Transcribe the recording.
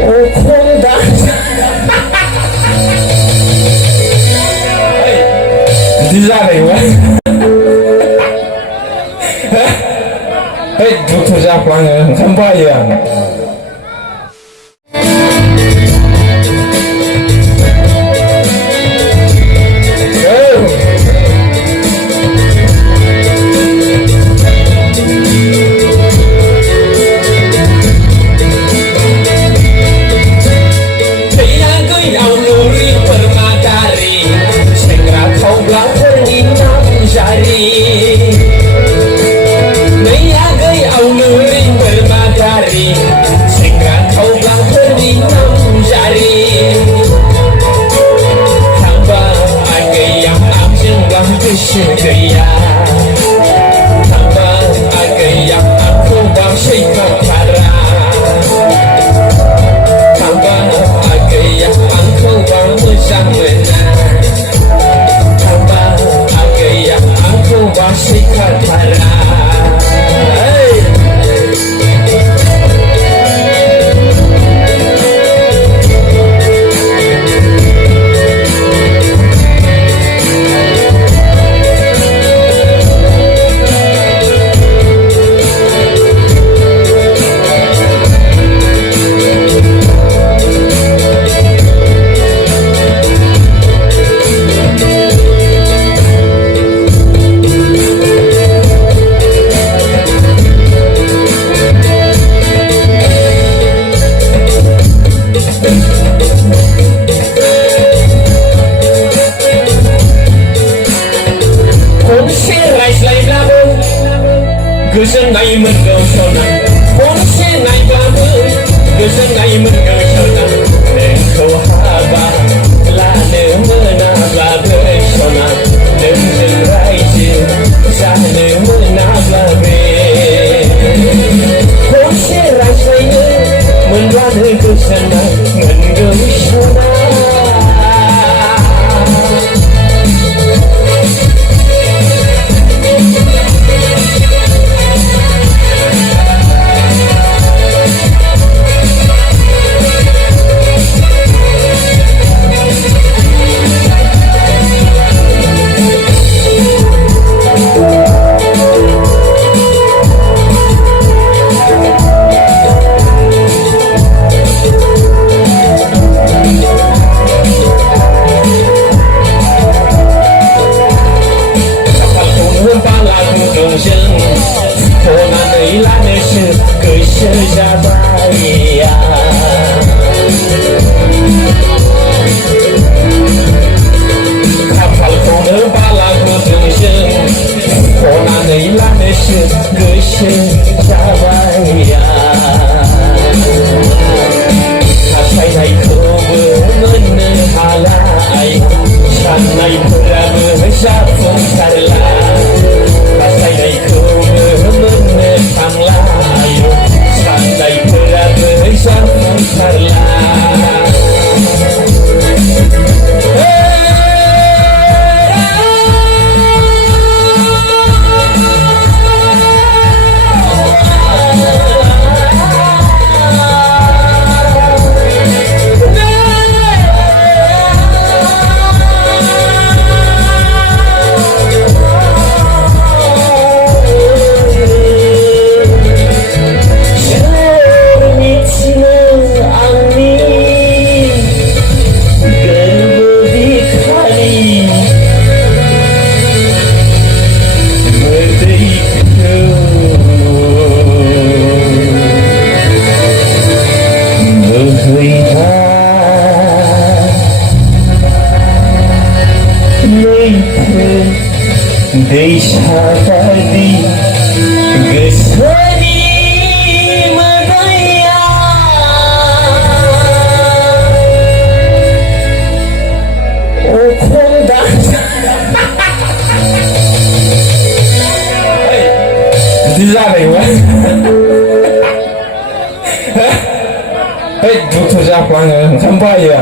โอ้คนดังดีใจเลยวะเฮ้ยดูทุกอย่างฟังเลยคำว่าอย่าง Goodnight, my girl, Shona. One say night, babu. Goodnight, my girl, Shona. Lenko haba, la lemuna, babu, Shona. Lemuna, right, sa lemuna, babu. One say right, say no. When babu, goodnight, my girl, Shona. Deshabadi gesani madaya o konda Güzel eyvah Hey, tutup yapmanı, kampanya